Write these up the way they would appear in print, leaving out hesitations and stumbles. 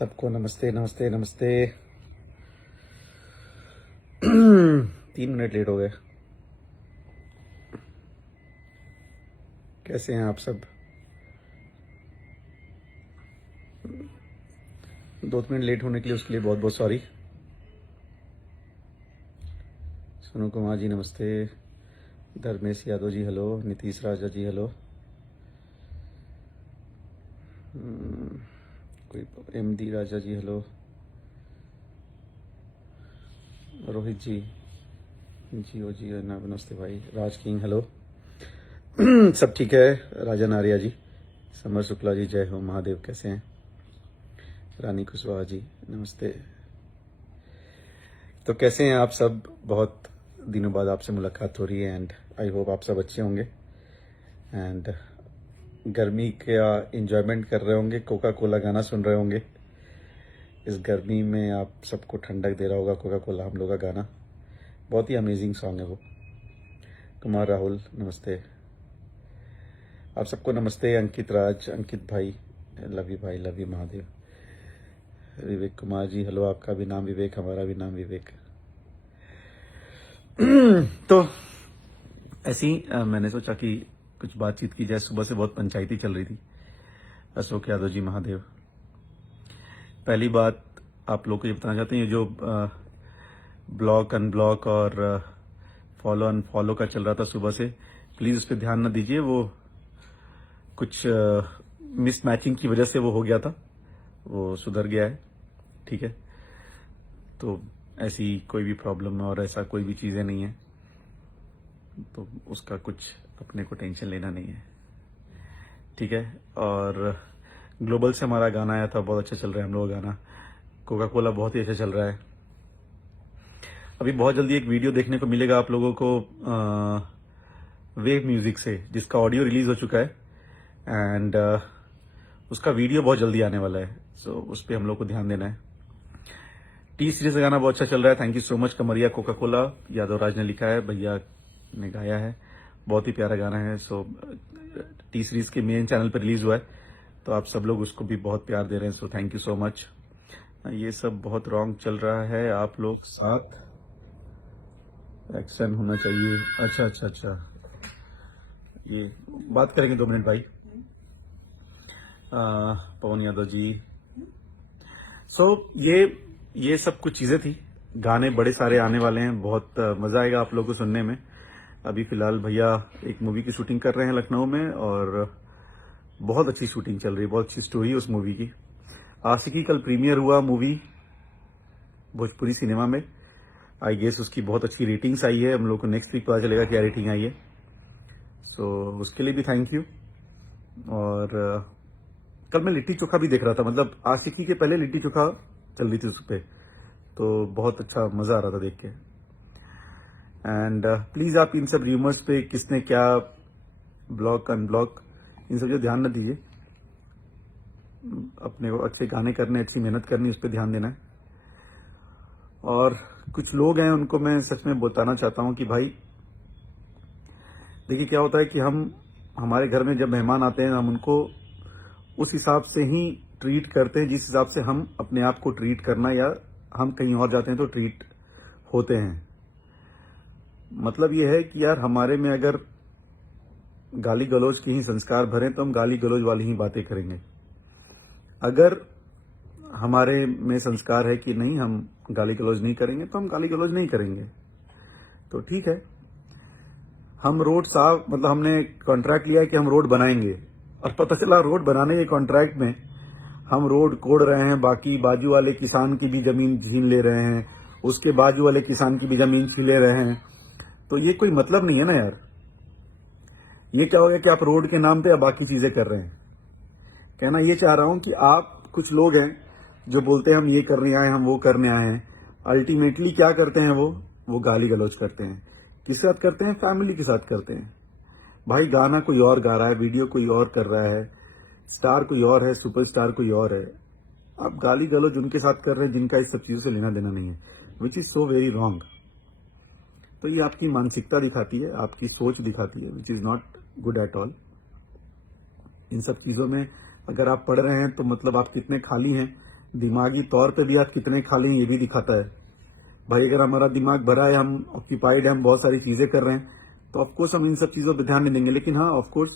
सबको नमस्ते नमस्ते नमस्ते। 3 मिनट लेट हो गए। कैसे हैं आप सब? 2 मिनट लेट होने के लिए उसके लिए बहुत बहुत सॉरी। सोनू कुमार जी नमस्ते। धर्मेश यादव जी हेलो। नीतीश राजा जी हेलो। कोई MD राजा जी हेलो। रोहित जी जियो जी नमस्ते भाई। राज किंग हेलो। सब ठीक है? राजन आर्या जी, समर शुक्ला जी जय हो महादेव, कैसे हैं? रानी कुशवाहा जी नमस्ते। तो कैसे हैं आप सब? बहुत दिनों बाद आपसे मुलाकात हो रही है एंड आई होप आप सब अच्छे होंगे एंड गर्मी का एंजॉयमेंट कर रहे होंगे, कोका कोला गाना सुन रहे होंगे। इस गर्मी में आप सबको ठंडक दे रहा होगा कोका कोला, हम लोग का गाना। बहुत ही अमेजिंग सॉन्ग है वो। कुमार राहुल नमस्ते। आप सबको नमस्ते। अंकित राज, अंकित भाई love you Mahadev. Vivek Kumar ji hello. आपका भी नाम विवेक, हमारा भी नाम विवेक। तो ऐसे ही मैंने सोचा कि कुछ बातचीत की जाए। सुबह से बहुत पंचायती चल रही थी। अशोक यादव जी महादेव। पहली बात आप लोग को ये बताना चाहते हैं, ये जो ब्लॉक अनब्लॉक और फॉलो अनफॉलो का चल रहा था सुबह से, प्लीज उस पर ध्यान न दीजिए। वो कुछ मिसमैचिंग की वजह से वो हो गया था, वो सुधर गया है, ठीक है। तो ऐसी कोई भी प्रॉब्लम और ऐसा कोई भी चीजें नहीं है, तो उसका कुछ अपने को टेंशन लेना नहीं है, ठीक है। और ग्लोबल से हमारा गाना आया था, बहुत अच्छा चल रहा है हम लोग का गाना। कोका कोला बहुत ही अच्छा चल रहा है। अभी बहुत जल्दी एक वीडियो देखने को मिलेगा आप लोगों को वेव म्यूजिक से, जिसका ऑडियो रिलीज हो चुका है एंड उसका वीडियो बहुत जल्दी आने वाला है। सो उस पर हम लोग को ध्यान देना है। टी सीरीज का गाना बहुत अच्छा चल रहा है। Thank you so much. कमरिया कोका कोला यादव राज ने लिखा है, भैया ने गाया है, बहुत ही प्यारा गाना है। सो टी सीरीज के मेन चैनल पर रिलीज हुआ है, तो आप सब लोग उसको भी बहुत प्यार दे रहे हैं, so thank you so much. ये सब बहुत रॉन्ग चल रहा है, आप लोग साथ एक्शन होना चाहिए। अच्छा अच्छा अच्छा, ये बात करेंगे 2 मिनट भाई। पवन यादव जी। सो ये सब कुछ चीजें थी। गाने बड़े सारे आने वाले हैं, बहुत मजा आएगा आप लोगों को सुनने में। अभी फिलहाल भैया एक मूवी की शूटिंग कर रहे हैं लखनऊ में, और बहुत अच्छी शूटिंग चल रही है, बहुत अच्छी स्टोरी है उस मूवी की। आशिकी कल प्रीमियर हुआ मूवी भोजपुरी सिनेमा में। आई गेस उसकी बहुत अच्छी रेटिंग्स आई है। हम लोग को नेक्स्ट वीक पता चलेगा क्या रेटिंग आई है। सो उसके लिए भी थैंक यू। और कल मैं लिट्टी चोखा भी देख रहा था, मतलब आशिकी के पहले लिट्टी चोखा चल रही थी उस पर, तो बहुत अच्छा मजा आ रहा था देख के। एंड प्लीज आप इन सब र्यूमर्स पे किसने क्या ब्लॉक अनब्लॉक, इन सब जो ध्यान न दीजिए। अपने को अच्छे गाने करने, अच्छी मेहनत करनी, उस पर ध्यान देना है। और कुछ लोग हैं उनको मैं सच में बताना चाहता हूं कि भाई देखिए क्या होता है कि हमारे घर में जब मेहमान आते हैं, हम उनको उस हिसाब से ही ट्रीट करते हैं जिस हिसाब से हम अपने आप को ट्रीट करना, या हम कहीं और जाते हैं तो ट्रीट होते हैं। मतलब ये है कि यार हमारे में अगर गाली गलौज के ही संस्कार भरे तो हम गाली गलौज वाली ही बातें करेंगे। अगर हमारे में संस्कार है कि नहीं हम गाली गलौज नहीं करेंगे, तो हम गाली गलौज नहीं करेंगे, तो ठीक है। हम रोड साफ, मतलब हमने कॉन्ट्रैक्ट लिया है कि हम रोड बनाएंगे, और पता चला रोड बनाने के कॉन्ट्रैक्ट में हम रोड कोड़ रहे हैं, बाकी बाजू वाले किसान की भी जमीन छीन ले रहे हैं, उसके बाजू वाले किसान की भी जमीन छीन ले रहे हैं। तो ये कोई मतलब नहीं है ना यार। ये क्या हो गया कि आप रोड के नाम पे बाकी चीजें कर रहे हैं। कहना ये चाह रहा हूं कि आप कुछ लोग हैं जो बोलते हैं हम ये करने आए, हम वो करने आए हैं, अल्टीमेटली क्या करते हैं वो गाली गलौज करते हैं। किसके साथ करते हैं? फैमिली के साथ करते हैं। भाई गाना कोई और गा रहा है, वीडियो कोई और कर रहा है, स्टार कोई और है, सुपरस्टार कोई और है। आप गाली गलौज उनके साथ कर रहे हैं जिनका इस सब चीजों से लेना देना नहीं है, which is so very wrong. तो ये आपकी मानसिकता दिखाती है, आपकी सोच दिखाती है, which is not good at all. इन सब चीजों में अगर आप पढ़ रहे हैं तो मतलब आप कितने खाली हैं दिमागी तौर पे भी आप कितने खा लें ये भी दिखाता है। भाई अगर हमारा दिमाग भरा है, हम ऑक्यूपाइड है, हम बहुत सारी चीजें कर रहे हैं, तो ऑफकोर्स हम इन सब चीजों पर ध्यान नहीं देंगे। लेकिन हाँ, ऑफकोर्स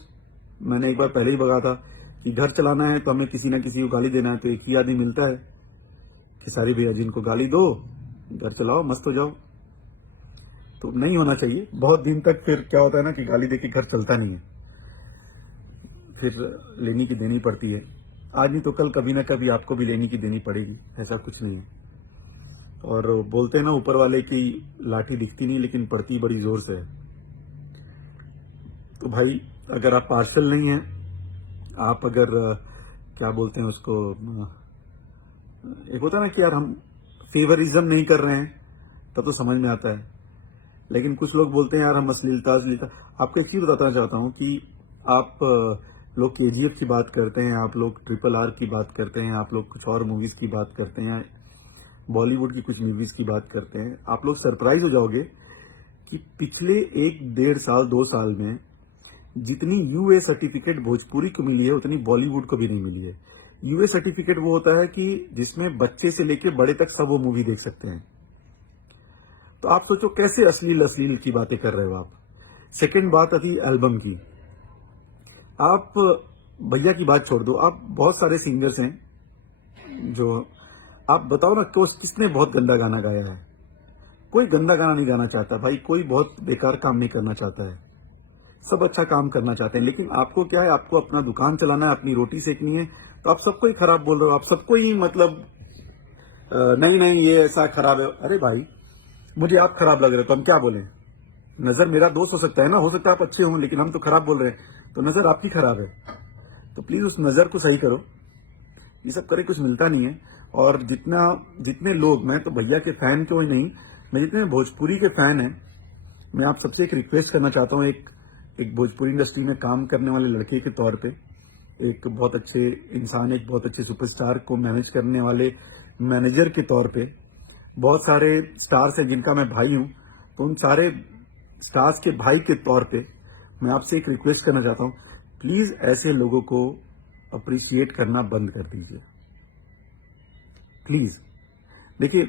मैंने एक बार पहले ही बता था कि घर चलाना है तो हमें किसी ना किसी को गाली देना है, तो एक ही आदमी मिलता है कि सारी भैया जिनको गाली दो, घर चलाओ, मस्त हो जाओ। तो नहीं होना चाहिए। बहुत दिन तक फिर क्या होता है ना कि गाली देके घर चलता नहीं है, फिर लेनी की देनी पड़ती है। आज नहीं तो कल कभी ना कभी आपको भी लेनी की देनी पड़ेगी, ऐसा कुछ नहीं है। और बोलते हैं ना ऊपर वाले की लाठी दिखती नहीं लेकिन पड़ती बड़ी जोर से है। तो भाई अगर आप पार्शल नहीं हैं, आप अगर क्या बोलते हैं उसको, एक होता है ना कि यार हम फेवरिज्म नहीं कर रहे हैं, तब तो समझ में आता है। लेकिन कुछ लोग बोलते हैं यार हम अश्लीलता अश्लीलता। आपको एक चीज बताना चाहता हूं कि आप लोग केजीएफ की बात करते हैं, आप लोग RRR की बात करते हैं, आप लोग कुछ और मूवीज की बात करते हैं, बॉलीवुड की कुछ मूवीज की बात करते हैं। आप लोग सरप्राइज हो जाओगे कि पिछले 1-1.5 साल 2 साल में जितनी यूए सर्टिफिकेट भोजपुरी को मिली है उतनी बॉलीवुड को भी नहीं मिली है। यूए सर्टिफिकेट वो होता है कि जिसमें बच्चे से लेके बड़े तक सब वो मूवी देख सकते हैं। तो आप सोचो कैसे अश्लील अश्लील की बातें कर रहे हो आप। सेकंड बात आती एल्बम की। आप भैया की बात छोड़ दो, आप बहुत सारे सिंगर्स हैं जो, आप बताओ ना किसने बहुत गंदा गाना गाया है? कोई गंदा गाना नहीं गाना चाहता भाई, कोई बहुत बेकार काम नहीं करना चाहता है, सब अच्छा काम करना चाहते हैं। लेकिन आपको क्या है, आपको अपना दुकान चलाना है, अपनी रोटी सेकनी है, तो आप सबको ही खराब बोल रहे हो, आप सबको ही मतलब नहीं नहीं ये ऐसा खराब है। अरे भाई मुझे आप खराब लग रहे हो तो हम क्या बोले? नजर मेरा दोस्त हो सकता है ना, हो सकता है आप अच्छे हों, लेकिन हम तो खराब बोल रहे हैं, तो नजर आपकी खराब है। तो प्लीज उस नजर को सही करो। ये सब करे कुछ मिलता नहीं है। और जितने लोग, मैं तो भैया के फैन क्यों ही नहीं, मैं जितने भोजपुरी के फैन हैं, मैं आप सबसे एक रिक्वेस्ट करना चाहता हूँ। एक भोजपुरी इंडस्ट्री में काम करने वाले लड़के के तौर पे, एक बहुत अच्छे इंसान, एक बहुत अच्छे सुपरस्टार को मैनेज करने वाले मैनेजर के तौर पे, बहुत सारे स्टार्स हैं जिनका मैं भाई हूं, तो उन सारे स्टार्स के भाई के तौर पे मैं आपसे एक रिक्वेस्ट करना चाहता हूं, प्लीज ऐसे लोगों को अप्रिशिएट करना बंद कर दीजिए प्लीज। देखिए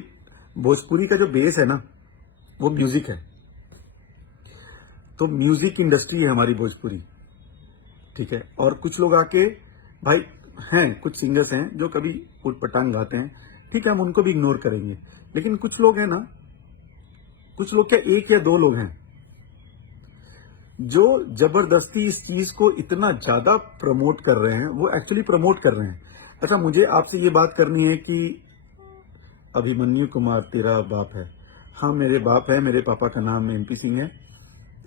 भोजपुरी का जो बेस है ना वो म्यूजिक है, तो म्यूजिक इंडस्ट्री है हमारी भोजपुरी, ठीक है। और कुछ लोग आके भाई हैं, कुछ सिंगर्स हैं जो कभी उटपटांग गाते हैं, ठीक है, हम उनको भी इग्नोर करेंगे। लेकिन कुछ लोग हैं ना, कुछ लोग क्या, 1 या 2 लोग हैं जो जबरदस्ती इस चीज को इतना ज्यादा प्रमोट कर रहे हैं, वो एक्चुअली प्रमोट कर रहे हैं। अच्छा मुझे आपसे ये बात करनी है कि अभिमन्यु कुमार तेरा बाप है? हाँ मेरे बाप है, मेरे पापा का नाम MP सिंह है,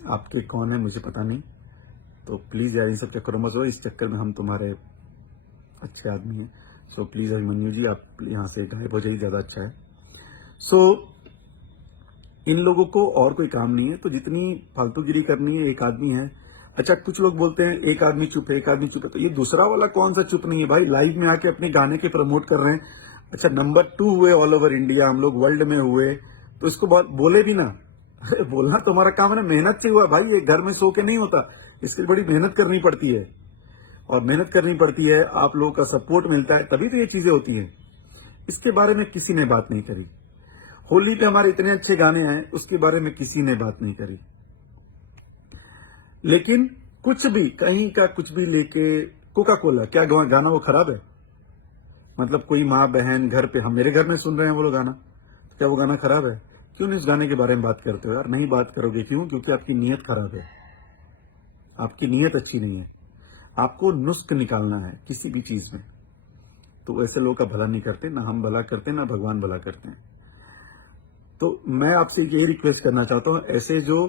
आपके कौन है मुझे पता नहीं। तो प्लीज यार इन सब चक्करों में हो, इस चक्कर में हम तुम्हारे अच्छे आदमी हैं। सो प्लीज अभिमन्यु जी आप यहाँ से गायब हो जाइए, ज्यादा अच्छा है। सो इन लोगों को और कोई काम नहीं है, तो जितनी फालतूगिरी करनी है, एक आदमी है। अच्छा कुछ लोग बोलते हैं एक आदमी चुप है, एक आदमी चुप है, तो ये दूसरा वाला कौन सा चुप नहीं है भाई? लाइव में आके अपने गाने के प्रमोट कर रहे हैं। अच्छा नंबर 2 हुए ऑल ओवर इंडिया, हम लोग वर्ल्ड में हुए, तो इसको बोले भी ना। अरे बोलना तो हमारा काम है ना, मेहनत से हुआ भाई, ये घर में सो के नहीं होता, इसके लिए बड़ी मेहनत करनी पड़ती है। और मेहनत करनी पड़ती है, आप लोगों का सपोर्ट मिलता है, तभी तो ये चीजें होती है। इसके बारे में किसी ने बात नहीं करी। होली पे हमारे इतने अच्छे गाने हैं, उसके बारे में किसी ने बात नहीं करी। लेकिन कुछ भी कहीं का कुछ भी लेके, कोका कोला क्या गाना वो खराब है? मतलब कोई माँ बहन घर पे, हम मेरे घर में सुन रहे हैं वो लोग गाना, तो क्या वो गाना खराब है? क्यों नहीं इस गाने के बारे में बात करते हो यार? नहीं बात करोगे क्यों? क्योंकि आपकी नीयत खराब है, आपकी नीयत अच्छी नहीं है। आपको नुस्ख निकालना है किसी भी चीज में, तो ऐसे लोगों का भला नहीं करते, ना हम भला करते ना भगवान भला करते हैं। तो मैं आपसे ये रिक्वेस्ट करना चाहता हूं, ऐसे जो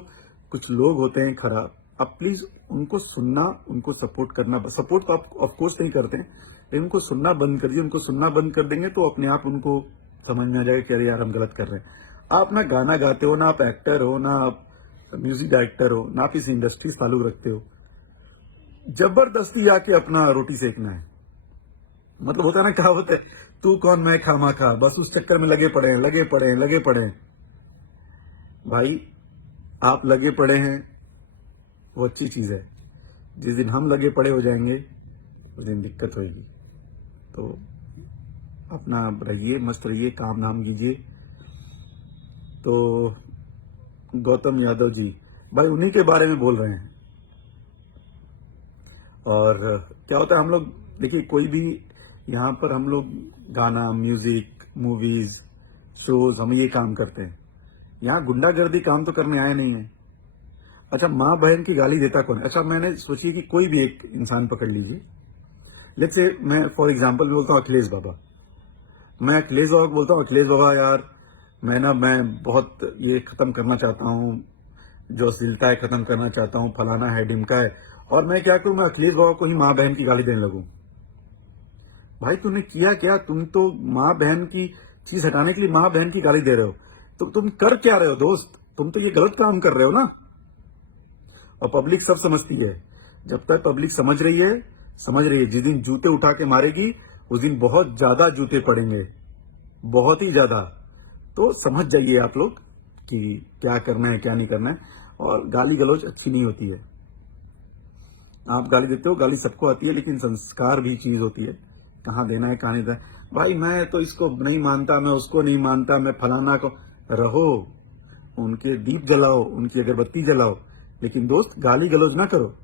कुछ लोग होते हैं खराब, आप प्लीज उनको सुनना, उनको सपोर्ट करना, सपोर्ट तो आप ऑफकोर्स नहीं करते हैं, लेकिन उनको सुनना बंद कर दीजिए। उनको सुनना बंद कर देंगे तो अपने आप उनको समझ में आ जाएगा कि अरे यार हम गलत कर रहे हैं। आप ना गाना गाते हो, ना आप एक्टर हो, ना आप म्यूजिक डायरेक्टर हो, ना आप इस इंडस्ट्री से ताल्लुक रखते हो, जबरदस्ती आके अपना रोटी सेकना है। मतलब होता है ना, कहावत है, तू कौन मैं खामा खा, बस उस चक्कर में लगे पड़े हैं, लगे पड़े हैं, लगे पड़े हैं। भाई आप लगे पड़े हैं वो अच्छी चीज है, जिस दिन हम लगे पड़े हो जाएंगे उस दिन दिक्कत होगी। तो अपना रहिए, मस्त रहिए, काम नाम कीजिए। तो गौतम यादव जी, भाई उन्हीं के बारे में बोल रहे हैं। और क्या होता है, हम लोग देखिए कोई भी यहाँ पर हम लोग गाना, म्यूजिक, मूवीज, शोज, हम ये काम करते हैं। यहाँ गुंडागर्दी काम तो करने आए नहीं है। अच्छा, माँ बहन की गाली देता कौन है? अच्छा, मैंने सोचिए कि कोई भी एक इंसान पकड़ लीजिए। लेट्स से मैं फॉर एग्जांपल बोलता हूँ अखिलेश बाबा। मैं अखिलेश बाबा को बोलता हूँ, अखिलेश बाबा यार मैं बहुत ये खत्म करना चाहता हूँ, जो अश्लीलता है खत्म करना चाहता हूँ, फलाना है, ढिमका है। और मैं क्या करूँ, मैं अखिलेश बाबा को ही माँ बहन की गाली देने लगूं। भाई तूने किया क्या? तुम तो माँ बहन की चीज हटाने के लिए माँ बहन की गाली दे रहे हो। तो तुम कर क्या रहे हो दोस्त? तुम तो ये गलत काम कर रहे हो ना। और पब्लिक सब समझती है। जब तक पब्लिक समझ रही है, जिस दिन जूते उठा के मारेगी उस दिन बहुत ज्यादा जूते पड़ेंगे, बहुत ही ज्यादा। तो समझ जाइए आप लोग कि क्या करना है, क्या नहीं करना है। और गाली गलौज अच्छी नहीं होती है। आप गाली देते हो, गाली सबको आती है, लेकिन संस्कार भी चीज होती है, कहाँ देना है कहाँ नहीं देना है। भाई मैं तो इसको नहीं मानता, मैं उसको नहीं मानता, मैं फलाना को। रहो, उनके दीप जलाओ, उनकी अगरबत्ती जलाओ, लेकिन दोस्त गाली गलौज ना करो।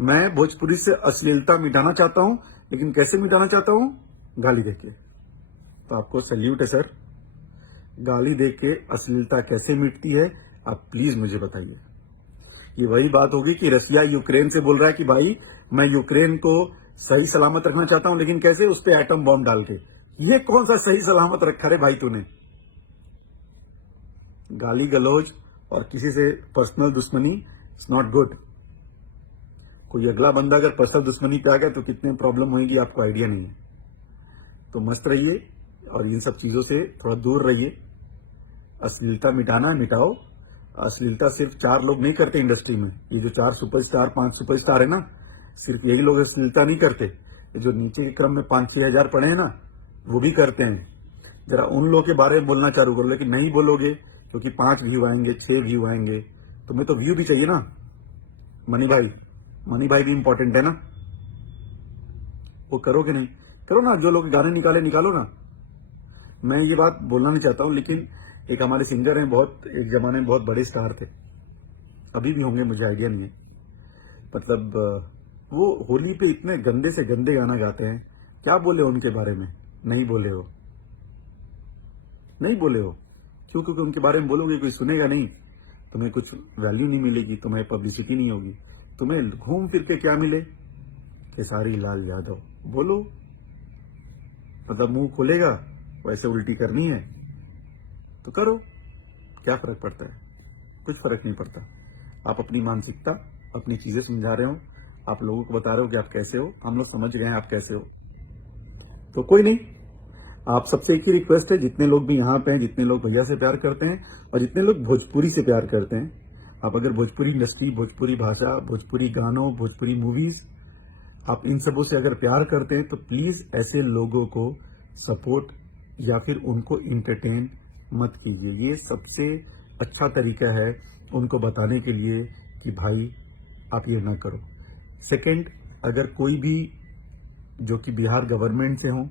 मैं भोजपुरी से अश्लीलता मिटाना चाहता हूं, लेकिन कैसे मिटाना चाहता हूं? गाली देके। तो आपको सैल्यूट है सर। गाली देके अश्लीलता कैसे मिटती है, आप प्लीज मुझे बताइए। ये वही बात होगी कि रसिया यूक्रेन से बोल रहा है कि भाई मैं यूक्रेन को सही सलामत रखना चाहता हूं, लेकिन कैसे? उस पर एटम बॉम्ब डाल के। ये कौन सा सही सलामत रखा रे भाई तूने? गाली गलौज और किसी से पर्सनल दुश्मनी इट्स नॉट गुड। कोई अगला बंदा अगर पर्सनल दुश्मनी पे आ गया तो कितने प्रॉब्लम होगी आपको आइडिया नहीं है। तो मस्त रहिए और इन सब चीजों से थोड़ा दूर रहिए। अश्लीलता मिटाना है, मिटाओ। अश्लीलता सिर्फ 4 लोग नहीं करते इंडस्ट्री में। ये जो 4 सुपरस्टार, 5 सुपरस्टार है ना, सिर्फ यही लोग अश्लीलता नहीं करते। ये जो नीचे के क्रम में 5-6 हजार पड़े हैं ना, वो भी करते हैं। जरा उन लोगों के बारे में बोलना चालू करो, लेकिन नहीं बोलोगे क्योंकि 5 व्यू आएंगे, 6 व्यू आएंगे। तुम्हें तो व्यू भी चाहिए ना मनी भाई। मनी भाई भी इंपॉर्टेंट है ना। वो करोगे नहीं? करो ना, जो लोग गाने निकालो ना। मैं ये बात बोलना नहीं चाहता हूँ, लेकिन एक हमारे सिंगर हैं, बहुत एक जमाने में बहुत बड़े स्टार थे, अभी भी होंगे, मुझे आइडिया नहीं है। मतलब वो होली पे इतने गंदे से गंदे गाना गाते हैं। क्या बोले उनके बारे में? नहीं बोले हो, नहीं बोले हो। क्यों? क्योंकि उनके बारे में बोलोगे कोई सुनेगा नहीं, तुम्हें कुछ वैल्यू नहीं मिलेगी, तुम्हें पब्लिसिटी नहीं होगी। तुम्हें घूम फिर के क्या मिले? खेसारी लाल यादव बोलो, मतलब मुंह खोलेगा, वैसे उल्टी करनी है तो करो, क्या फर्क पड़ता है? कुछ फर्क नहीं पड़ता। आप अपनी मानसिकता, अपनी चीजें समझा रहे हो, आप लोगों को बता रहे हो कि आप कैसे हो, हम लोग समझ गए हैं आप कैसे हो। तो कोई नहीं, आप सबसे एक ही रिक्वेस्ट है, जितने लोग भी यहाँ पे हैं, जितने लोग भैया से प्यार करते हैं और जितने लोग भोजपुरी से प्यार करते हैं, आप अगर भोजपुरी इंडस्ट्री, भोजपुरी भाषा, भोजपुरी गानों, भोजपुरी मूवीज, आप इन सबों से अगर प्यार करते हैं तो प्लीज ऐसे लोगों को सपोर्ट या फिर उनको इंटरटेन मत कीजिए। ये सबसे अच्छा तरीका है उनको बताने के लिए कि भाई आप ये ना करो। सेकंड, अगर कोई भी जो कि बिहार गवर्नमेंट से हो,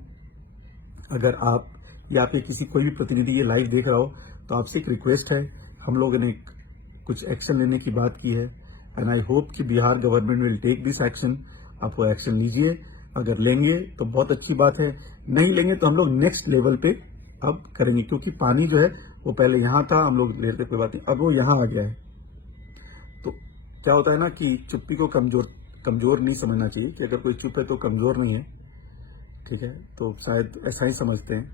अगर आप या फिर किसी कोई भी प्रतिनिधि ये लाइव देख रहा हो, तो आपसे एक रिक्वेस्ट है, हम लोगों ने कुछ एक्शन लेने की बात की है एंड आई होप कि Bihar government will take this action. आप वो एक्शन लीजिए, अगर लेंगे तो बहुत अच्छी बात है, नहीं लेंगे तो हम लोग नेक्स्ट लेवल पे अब करेंगे। क्योंकि पानी जो है वो पहले यहाँ था, हम लोग ले रहे थे, कोई बात नहीं, अब वो यहाँ आ गया है। तो क्या होता है ना कि चुप्पी को कमजोर नहीं समझना चाहिए कि अगर कोई चुप है तो कमजोर नहीं है, ठीक है। तो शायद ऐसा ही समझते हैं,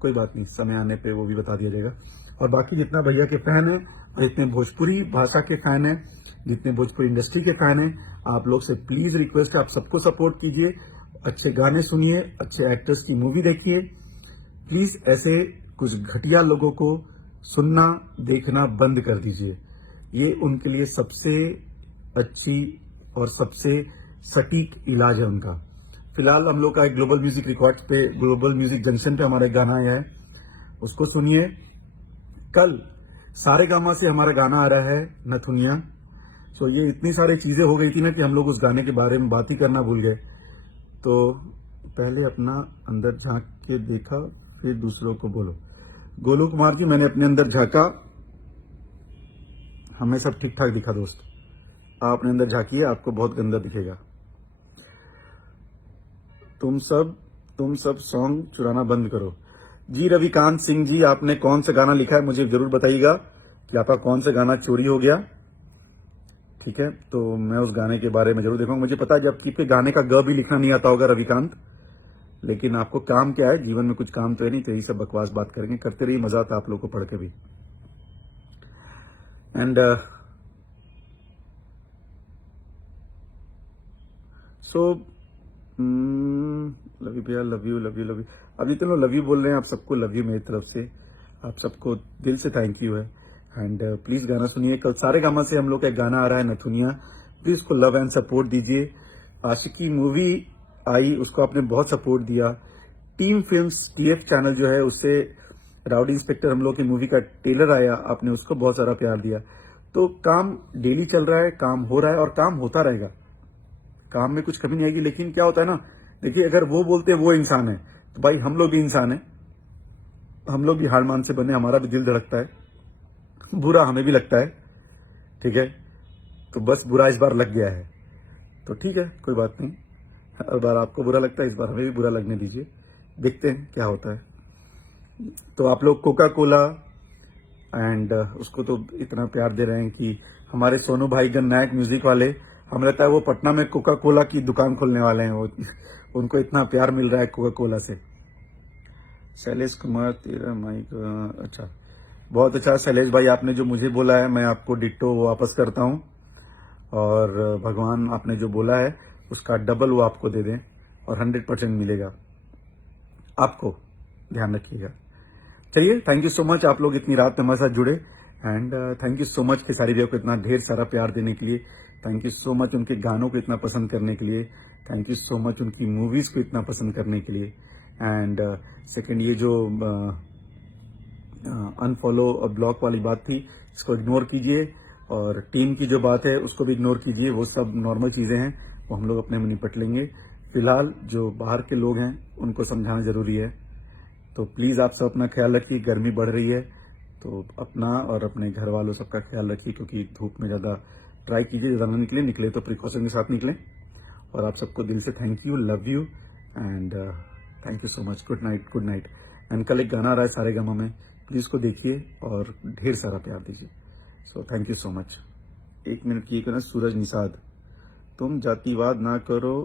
कोई बात नहीं, समय आने पे वो भी बता दिया जाएगा। और बाकी जितना भैया के फैन है, जितने भोजपुरी भाषा के फैन है, जितने भोजपुरी इंडस्ट्री के फैन है, आप लोग से प्लीज रिक्वेस्ट है, आप सबको सपोर्ट कीजिए, अच्छे गाने सुनिए, अच्छे एक्टर्स की मूवी देखिए। प्लीज ऐसे कुछ घटिया लोगों को सुनना देखना बंद कर दीजिए। ये उनके लिए सबसे अच्छी और सबसे सटीक इलाज है उनका। फिलहाल हम लोग का एक ग्लोबल म्यूजिक रिकॉर्ड्स पे, ग्लोबल म्यूजिक जंक्शन पे हमारा एक गाना आया है, उसको सुनिए। कल सारे गामा से हमारा गाना आ रहा है नथुनिया। तो ये इतनी सारी चीजें हो गई थी ना कि हम लोग उस गाने के बारे में बात ही करना भूल गए। तो पहले अपना अंदर झांक के देखा, फिर दूसरों को बोलो। गोलू कुमार जी, मैंने अपने अंदर झांका, हमें सब ठीक ठाक दिखा दोस्त। आप अपने अंदर झांकिए, आपको बहुत गंदा दिखेगा। तुम सब सॉन्ग चुराना बंद करो। जी रविकांत सिंह जी, आपने कौन सा गाना लिखा है मुझे जरूर बताइएगा कि आपका कौन सा गाना चोरी हो गया। ठीक है, तो मैं उस गाने के बारे में जरूर देखूंगा। मुझे पता है जब कि गाने का ग भी लिखना नहीं आता होगा रविकांत, लेकिन आपको काम क्या है, जीवन में कुछ काम तो है नहीं, तो यही सब बकवास बात करेंगे, करते रहिए, मजा आता आप लोगों को पढ़ के भी। एंड सो लव यू भैया, love you love you love you. अब जितने लोग लव यू बोल रहे हैं, आप सबको लव यू मेरी तरफ से, आप सबको दिल से थैंक यू है। एंड प्लीज गाना सुनिए, कल सारे गामा से हम लोग का एक गाना आ रहा है नथुनिया, प्लीज उसको लव एंड सपोर्ट दीजिए। आशिकी मूवी आई, उसको आपने बहुत सपोर्ट दिया। टीम फिल्म्स टीएफ चैनल जो है, उससे राउडी इंस्पेक्टर हम लोग की मूवी का ट्रेलर आया, आपने उसको बहुत सारा प्यार दिया। तो काम डेली चल रहा है, काम हो रहा है और काम होता रहेगा, काम में कुछ कमी नहीं आएगी। लेकिन क्या होता है ना, देखिए अगर वो बोलते हैं वो इंसान है, तो भाई हम लोग भी इंसान है, हम लोग भी हार मान से बने, हमारा भी दिल धड़कता है, बुरा हमें भी लगता है। ठीक है, तो बस बुरा इस बार लग गया है, तो ठीक है, कोई बात नहीं। हर बार आपको बुरा लगता है, इस बार हमें भी बुरा लगने दीजिए, देखते हैं क्या होता है। तो आप लोग कोका कोला एंड उसको तो इतना प्यार दे रहे हैं कि हमारे सोनू भाई गन नायक म्यूजिक वाले, हमें लगता है वो पटना में कोका कोला की दुकान खोलने वाले हैं, वो उनको इतना प्यार मिल रहा है कोका कोला से। शैलेश कुमार, तेरा माइक, अच्छा, बहुत अच्छा शैलेश भाई, आपने जो मुझे बोला है मैं आपको डिट्टो वापस करता हूं, और भगवान आपने जो बोला है उसका डबल वो आपको दे दें, और 100% मिलेगा आपको, ध्यान रखिएगा। चलिए, थैंक यू सो मच, आप लोग इतनी रात में हमारे साथ जुड़े, and thank you so much Khesari भैया को इतना ढेर सारा प्यार देने के लिए, थैंक यू सो मच उनके गानों को इतना पसंद करने के लिए, थैंक यू सो मच उनकी मूवीज को इतना पसंद करने के लिए। एंड सेकंड, ये जो अनफॉलो और ब्लॉक वाली बात थी, इसको इग्नोर कीजिए, और टीम की जो बात है उसको भी इग्नोर कीजिए, वो सब नॉर्मल चीजें हैं, वो हम लोग अपने में निपट लेंगे। फिलहाल जो बाहर के लोग हैं उनको समझाना जरूरी है, तो प्लीज आप सब अपना ख्याल रखिए, गर्मी बढ़ रही है, तो अपना और अपने घर वालों सबका ख्याल रखिए, क्योंकि धूप में ज्यादा ट्राई कीजिए, ज्यादा ना निकले तो प्रिकॉशन के साथ निकलें। और आप सबको दिल से thank you, love you, and thank you so much, good night, good night. And कल एक गाना आ रहा है सारे गामा में, प्लीज को देखिए और ढेर सारा प्यार दीजिए। So thank you so much. 1 minute की ना, सूरज निषाद, तुम जातिवाद ना करो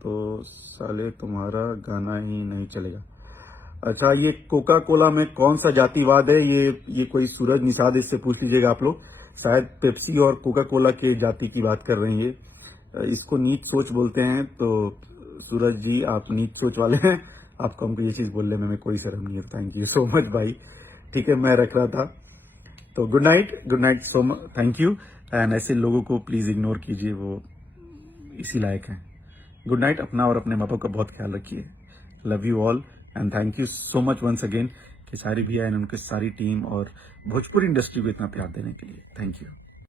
तो साले तुम्हारा गाना ही नहीं चलेगा। अच्छा, ये कोका कोला में कौन सा जातिवाद है, ये कोई सूरज निषाद, इससे पूछ लीजिएगा आप लोग, शायद पेप्सी और कोका कोला के जाति की बात कर रहे हैं ये, इसको नीच सोच बोलते हैं। तो सूरज जी, आप नीच सोच वाले हैं, आपको हमको ये चीज बोलने में कोई शर्म नहीं है। थैंक यू सो मच भाई, ठीक है, मैं रख रहा था। तो good night so much, thank you. And ऐसे लोगों को प्लीज इग्नोर कीजिए, वो इसी लायक हैं। गुड नाइट, अपना और अपने माँ बाप का बहुत ख्याल रखिए, love you all, and thank you so much once again Khesari भैया एंड उनकी सारी टीम और भोजपुरी इंडस्ट्री को इतना प्यार देने के लिए, थैंक यू।